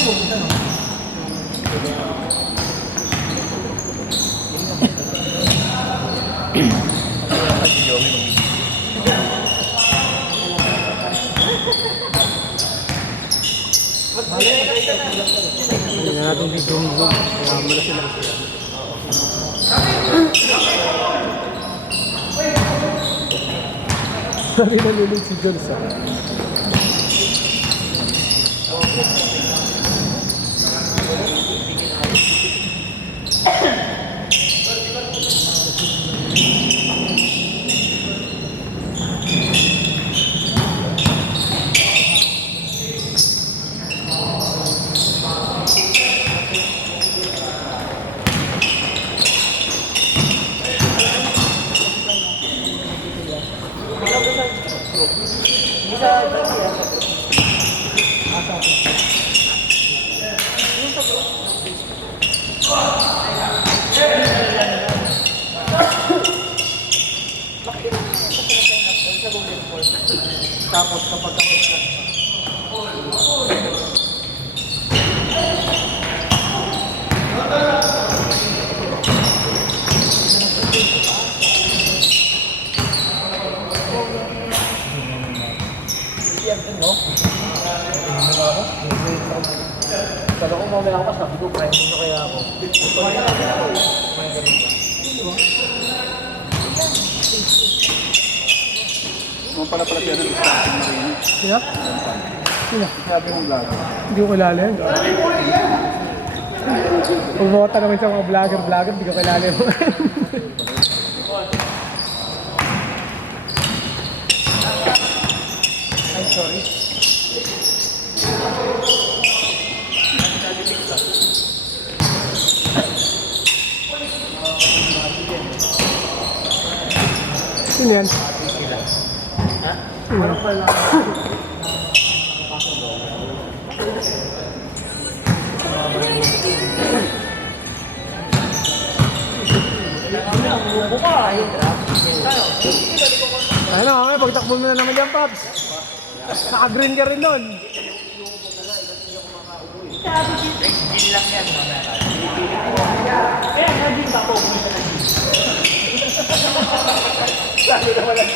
Hindi na natin zoom. Kaya mo na sila. Sabi na nilog si Jones ah. Tapos kapag kala ko mamaya ako sabi ko kaya mo kaya ako. Mga pala siya ng starting na rin. Sino? Sino? Sabi mong vlog. Hindi ko kilala yun. Pumota naman sa mga vlogger, hindi ko kilala yun. I'm sorry. Sino yan? Ha? Sino? Ano, okay, pagtakbo mo na naman dyan, Pops. Naka-green ka rin nun. Gin lang yan, mamaya. Kaya naging ako. Sabi naman lang.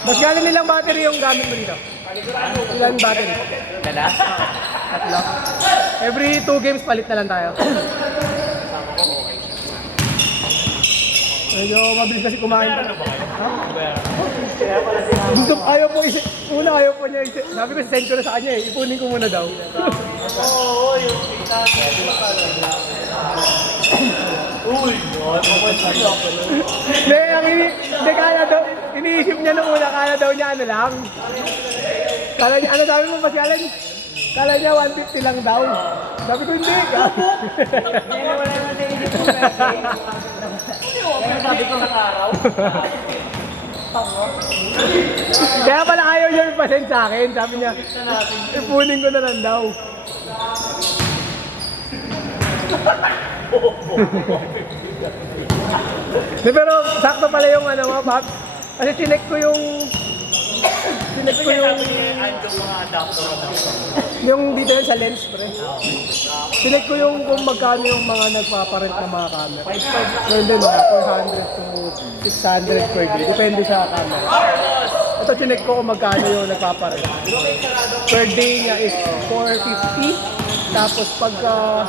Mas galing nilang battery yung gamit mo dito? Ilan battery? Dala? Tatlo. Every 2 games palit na lang tayo. Medyo mabilis kasi kumain pa. Ha? Gusto, ayaw po isip. Una ayaw po niya isip. Sabi ko, send ko na sa kanya eh. Ipunin ko muna daw. Oo, yung kita. Uy, Hindi, kaya daw. Iniisip niya nung una, kaya daw niya ano lang. Kala niya, ano sabi mo, mas kala niya 150 lang daw. Sabi ko, hindi. Kaya wala naman sa isip ko. Kaya sabi ko ng araw. Kaya pala ayaw niya ipasend sa akin. Sabi niya, ipunin ko na lang daw. Pero sakto pala yung ano mga Pops. Kasi sinek ko yung yung dito yun sa lens, pre. Sinek ko yung kung magkano yung mga nagpaparent ng mga camera. Pwede na, 400 to 600 per day. Depende sa camera. Ito sinek ko kung magkano yung nagpaparent. Per day niya is 450. Tapos pagka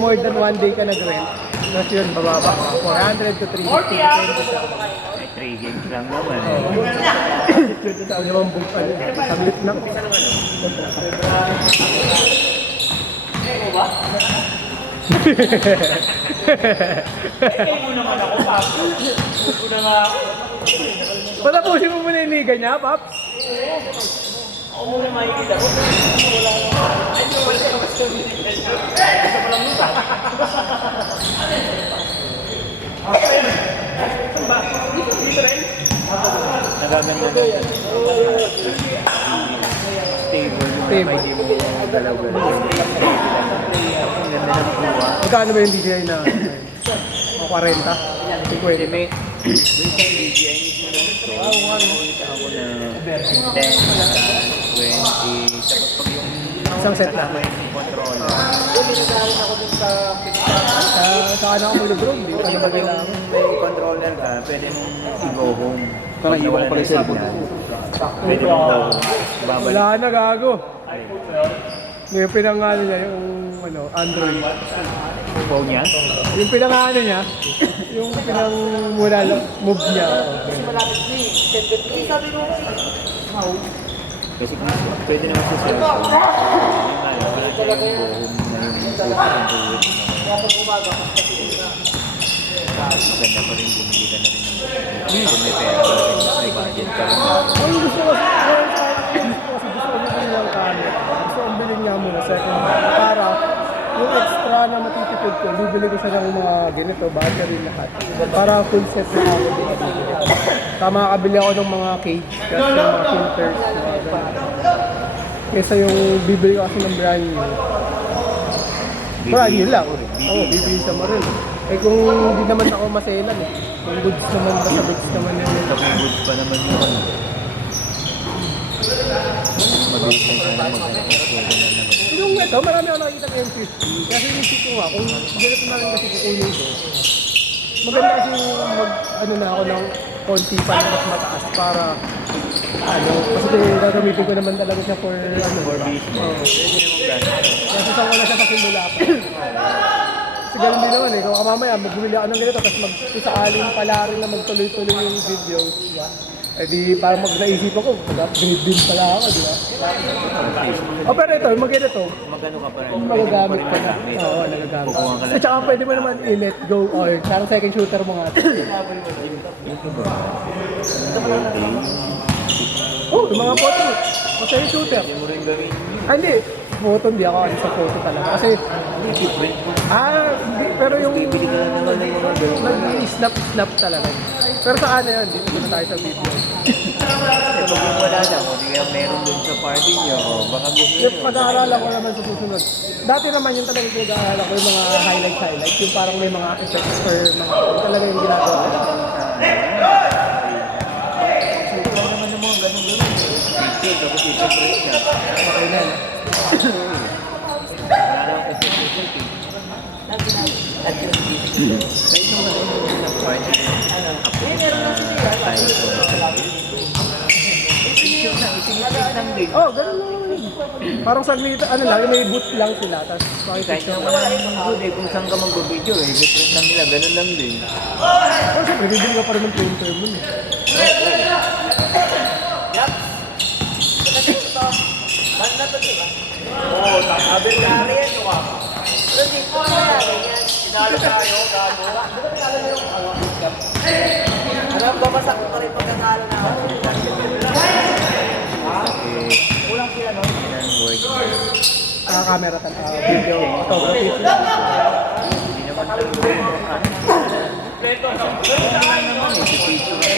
more than 1 day ka nag-rent, tapos yun, bababa ka. 400 to 350. Depende sa 3 games lang naman. Ito sa naman bukan. Sabit lang. Eko ba? Eko naman ako, Paps. Eko na nga ako. Patapusin mo muna yung liga niya, Paps. Ako muna makikita ko. Wala naman. Ay, wala naman sa binigyan. Basta pa lang lupa. Dito rin? Nagaganda na yan. Stable mo. May game mo dalawa. Ang ganda ng kuha. Magkano ba yung DJI na? O 40? 50? May doon sa DJI mismo. Ako na 10. 20. Tapos pag yung Isang set na. kasama yung controller. Sa ano ako mag-bro, hindi ko Kasi na pag yung kailangan. may controller ka, pwede mong i-go home. Parang Pag iwan nawala ko pala na sa yung signal, pwede mong go home. Babalik. Wala na gago. May pinangano niya yung ano, Android. Phone niya? Yung pinangano niya, yung pinang muna move niya. Kasi kung pwede naman sa cellphone, yung ano, wala siya yung go home na yung push and do it. Maganda pa rin bumili ka na rin ng kung may pera ka rin, may budget ka rin. Ang gusto ko gusto ko bilhin ng camera. Gusto kong bilhin nga muna second hand para yung extra na matitipid ko, bibili ko siya ng mga ganito, battery lahat. Para full set na ako dito. Tama, kabili ako ng mga cage, kasi yung mga filters. Kesa yung bibili ko kasi ng brand new. Brand new lang. Oo, bibili sa Maril. Eh kung hindi naman ako maselan eh. Kung goods naman, basta goods naman yun. Tapos goods pa naman yung ano. Mabilis lang sana maghanap ng pwede na naman. Yung ito, marami ako nakikita ng M50. Kasi inisip ko nga, kung ganito na rin kasi kukunin ko, maganda kasi yung ano na ako ng konti pa na mas mataas para ano, kasi gagamitin ko naman talaga siya for ano. For business. Oo. Pwede namang gano'n. Kasi saan ko na siya sa simula pa. Kasi ganun din naman eh, kung kamamaya magbumili ako ng ganito, tapos mag-isaaling pala rin na magtuloy-tuloy yung video, di ba? Eh di parang naisip ako, mag-upgrade din pala ako, di ba? Oh, pero ito, mag-ganito, Magkano ka pa rin? magagamit Pwede mo pa pa na. rin Oo, nagagamit. Kukuha ka lang. At saka pwede mo naman i-let go, or parang second shooter mo nga. Oh, yung mga photo, second shooter. Pwede mo rin gawin. Ah, hindi. Photo, hindi ako ano sa photo talaga. Kasi, Equipment mo. hindi, pero yung Bibili ka lang naman ng mga gano'n. nag-snap talaga. Pero sa ano yun, dito na tayo sa video. Pag yung wala na, o di kaya meron dun sa party nyo, o baka gusto nyo. Yung pag-aaralan ko naman sa susunod. Dati naman yung talaga yung pag-aaralan ko, yung mga highlights, yung parang may mga effects or mga, yung talaga yung ginagawa ko. Ikaw naman ng mga gano'n-gano'n. Picture, tapos ipag-press ka. Okay na. Wala lang kasi picture, eh. Kahit nung ano, nung party, tayo ko. Isingit lang din. Oh, ganun lang yun. Parang saglit, ano lang, may boot lang sila, tapos Kahit pakipicture. na wala yung good eh, kung saan ka mag-video eh, i-print lang nila, ganun lang din. Oh, siyempre, bibili ka pa rin ng printer mo. Oo, sabi na rin ito ka. Pero di ko na yan. Sinalo tayo, gago. Alam ba masakit pa rin pagkakalo na ako? Kulang sila, no? Yan, working. Camera, video, photography. Hindi naman talaga yung naman eh, picture ka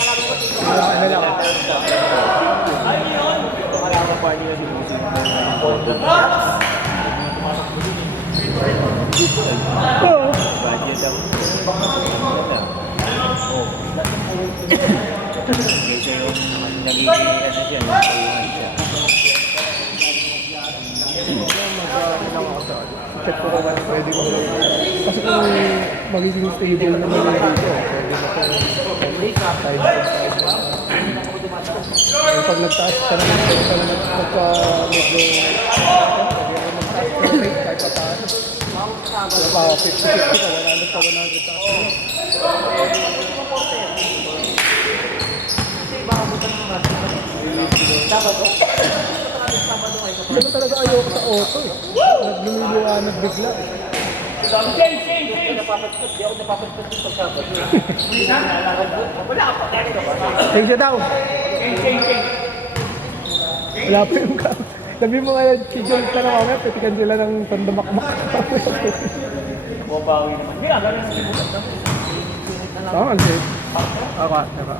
na Ano lang. Kailangan pa nila si Lucy. Oo. Budget ang kaysa yung nagiging ano siya, nagpayuhan siya. Check ko kung ano pwede ko. Kasi kung magiging stable naman yung dito, pwede na po. Pag nagtaas ka naman, pwede ka naman magka-medyo magtaas ka ng rate kahit pa paano. Wala pa ako, 50-50 ka, 100 ka, 100 taas ka. Hindi ko talaga ayoko sa auto eh. Nagluluwanag bigla eh. Change siya daw. Wala pa yung ka. Sabi mo nga, si Joel ka na mamaya, petikan sila ng pandamakmak. Bumabawi naman. Hindi, gano'n ang sibukat na. Tama, ang safe. Ako, saka.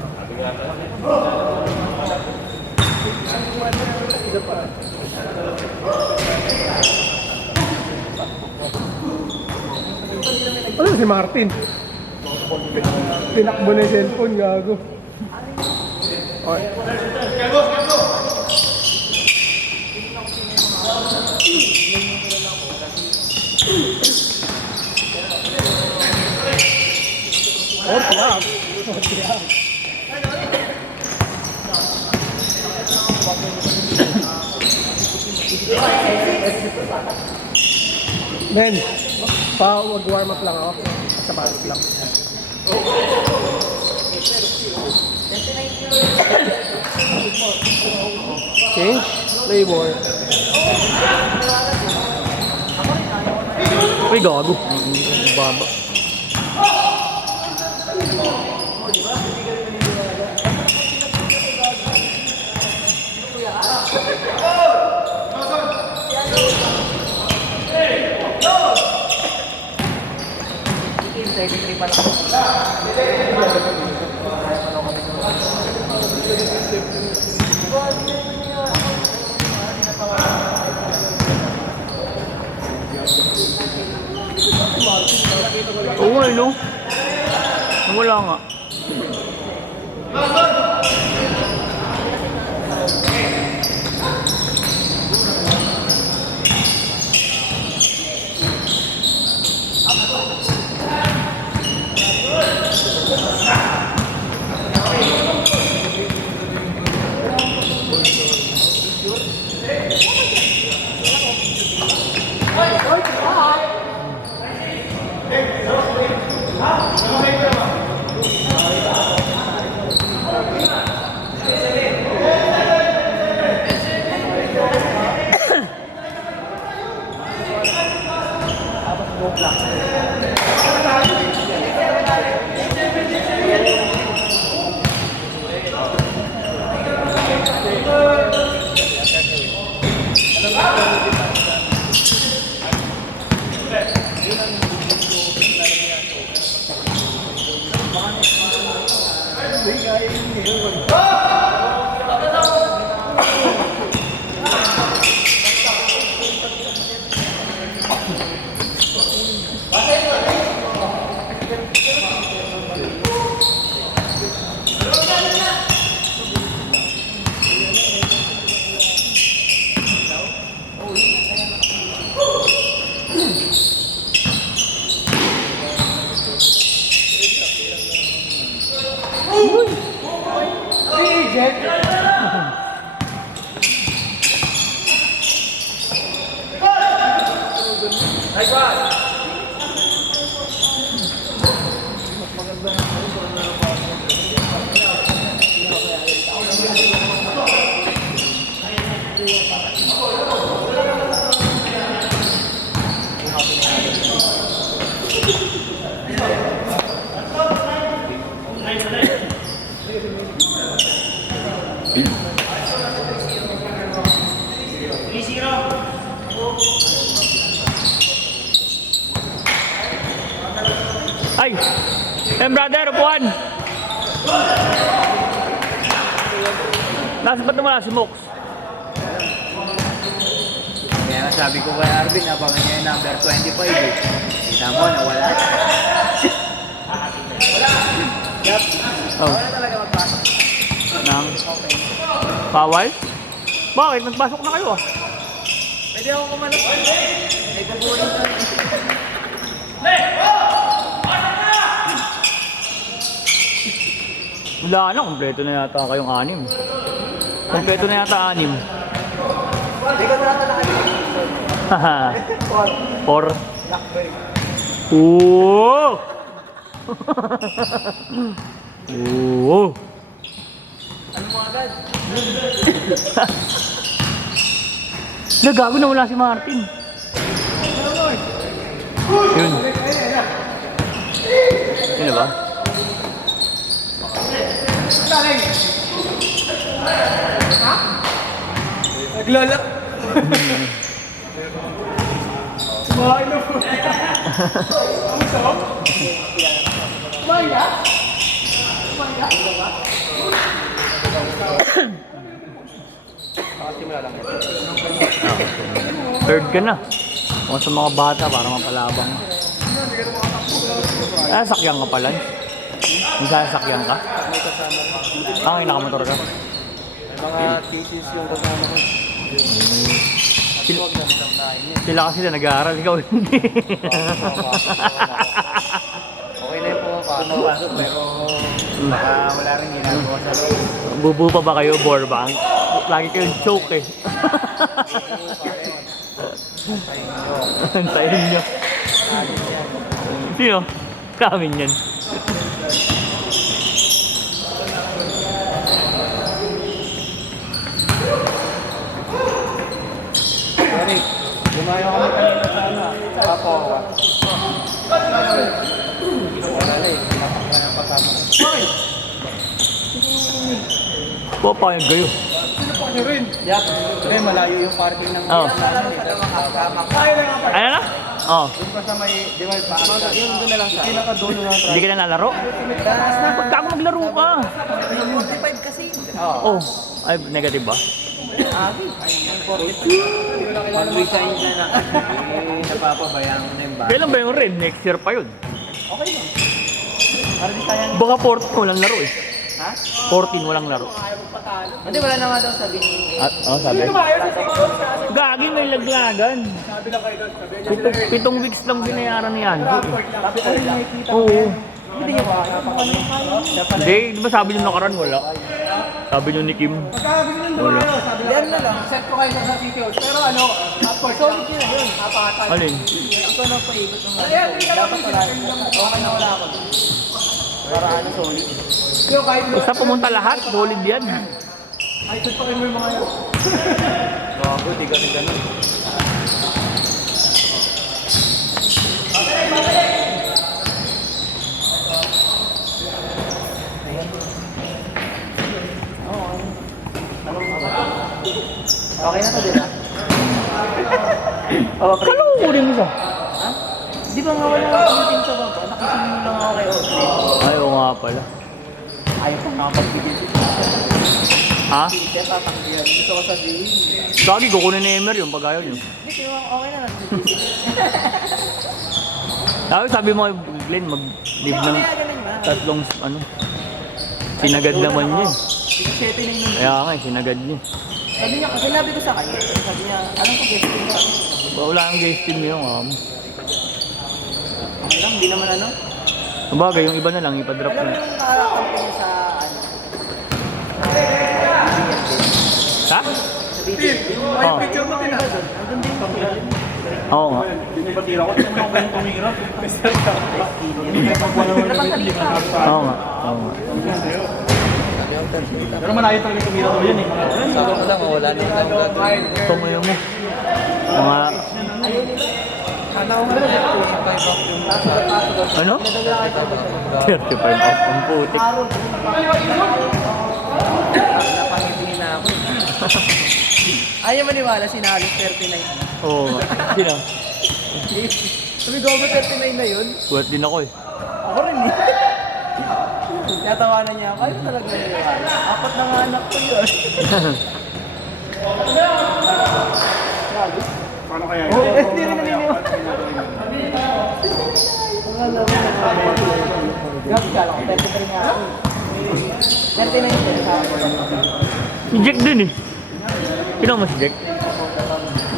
Ano si Martin? Tinakbo na yung cellphone, gago. Okay. Men, wag-warm up lang ako. Sa pasok lang. Change flavor. Uy, gago. Baba. Oo nga, no? Wala nga. Ay! Brother, upuan! Nasa ba't naman si Mox? Kaya nga sabi ko kay Arvin, abangan niya yung number 25 eh. Kita mo, nawala. Oh. Wala talaga magpasok. Nang? Bawal? Bakit? Nagpasok na kayo ah. Pwede ako kumalas. May kukunin ka. Wala na, kompleto na yata kayong anim. Kompleto na yata anim. Hindi ko na talaga. Haha. 4. Oo! Oo! Ano mo agad? Nagago na wala si Martin. Yun. Yun na ba? Naglalak. Sumahay na po. Usap? Maya? Maya? Third ka na. Kung sa mga bata para mapalabang. Ah, sakyan ka pala. Kung sasakyan ka? Ay, nakamotor ka. Mga thesis yung kasama ko. Sila kasi na nag-aaral, ikaw hindi. Okay na yung pumapasok pero baka wala rin ginagawa sa loob. Bubu pa ba kayo, Borbank? Lagi kayong choke eh. Antayin nyo. Sino? Kamin yan. Eric, lumayo kami kanina sa ano, sa Papawa. Wala na eh, napakala ng kasama. Papayag kayo. Yap, pre, malayo yung parking ng Oo. Ano na? Oo. Doon pa sa may, di ba, yun doon na lang sa pinakadulo ng Hindi ka na nalaro? Pagka ako maglaro ka. 45 kasi. Oh. Ay, negative ba? Mag-resign ka na. Napapabayaan mo na yung bahay. Kailan ba yung red? Next year pa yun. Okay lang. Para di sayang. Baka 14 walang laro eh. Ha? 14 walang laro. Hindi, wala na nga daw sabi ni... Sabi? Gagi, may laglagan. Pitong weeks lang binayaran niyan. Oo. Hindi niya ba? Hindi, di ba sabi nyo nakaraan wala? Sabi nyo ni Kim. Wala. Yan na lang. Set ko kayo sa City Hall. Pero ano, solid yun yun. Napakatay. Alin? Ikaw na paibot ng mga. Dapat wala. Okay na wala ako. Para ano, solid. Basta pumunta lahat, solid yan. Ay, ito pa kayo yung mga yun. Bago, di ganun ganun. Okay na to, di ba? Oh, pre. Kalo ko rin isa. Ha? Di ba nga wala akong team sa baba? Nakisingin lang ako kay Osley. Ay, oo nga pala. Ayaw ko nakapag-video. Ha? Hindi, tatanggihan. Gusto ko sabihin. Gagi, kukunin ni Emer yung pag-ayaw nyo. Hindi, kinuha ko, okay na lang. Sabi mo, Glenn, mag-live ng Kaya ganun ba? tatlong, ano, sinagad naman yun. Pinag-setting na yung... Kaya nga, sinagad niya. Sabi niya, kasi sinabi ko sa kanya. Sabi niya, alam ko guest team ka. Wala ang guest team yun. Okay lang, hindi naman ano. Sabagay, yung iba na lang, ipadrop Alam mo na. yung nakakampi niya sa ano? Ha? Sa BTS. Oo. Picture mo din ah. Nandun din, panggaling. Oo nga. Hindi ba tira ko? Hindi naman ako ganun tumira. Oo nga. Oo nga. Pero malayo talaga tumira ko yan eh. Sabi ko lang, wala na yung gagawin. Tumayo mo. Mga, ano? 35 off ang putik. Napangitingin na ako. Ayaw maniwala, sinalis 39. Oo nga. Sino? Sabi ko ba 39 na yun? Suwat din ako eh. Ako rin eh. Natawanan niya ako, ayaw talaga maniwala. 4 na nga anak ko yun. Paano kaya Oh, hindi rin naniniwala. Grabe ka lang, 33 nga ako. 39 din sa akin. Si Jack din eh. Sino mo si Jack?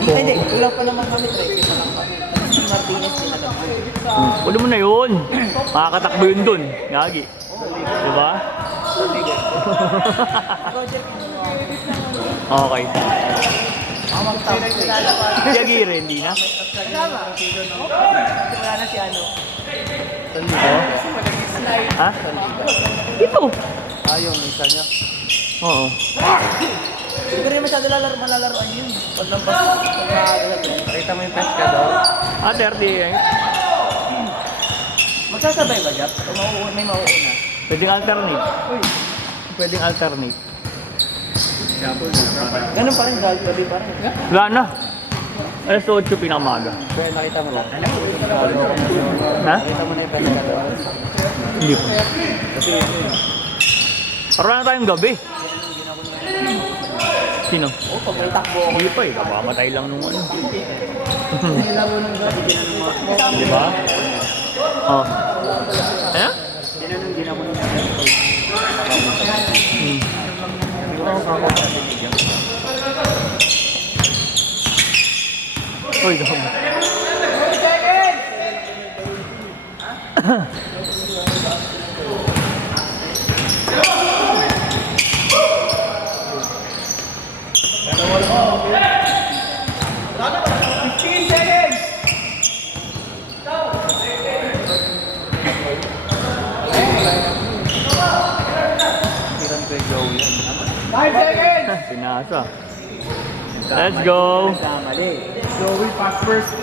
Hindi, wala pa naman kami, 30 pa lang kami. Si Martinez din alam ko. Wala mo na yun. Makakatakbo yun dun. Gagi. Diba? Project Okay. ako magtapos. Si Aguirre, hindi na. Kasama. Wala na si ano. Oo. Ha? Ito. Yung isa niya. Oo. Hindi ko rin masyado malalaroan yun. Pag lampas, pag nakakita mo yung pet ka daw. 30 eh. Magsasabay ba, Jap? O may mauuna? Pwedeng alternate. Pwedeng alternate. Ganun pa rin, gabi pa rin. Wala na. Alas 8 pinakamaga. Kaya nakita mo lang. Ha? Nakita mo na yung pet ka daw. Hindi pa. Parang na tayong gabi. Sino? Oo, pag may takbo ako. Hindi pa eh. Kapamatay lang nung ano. Nilaro ng gabi, ginanong mga. Di ba? Oh. Eh? Ginanong ginako ng Hmm. Uy, dami. pinasa. Let's go! Joey, pass first.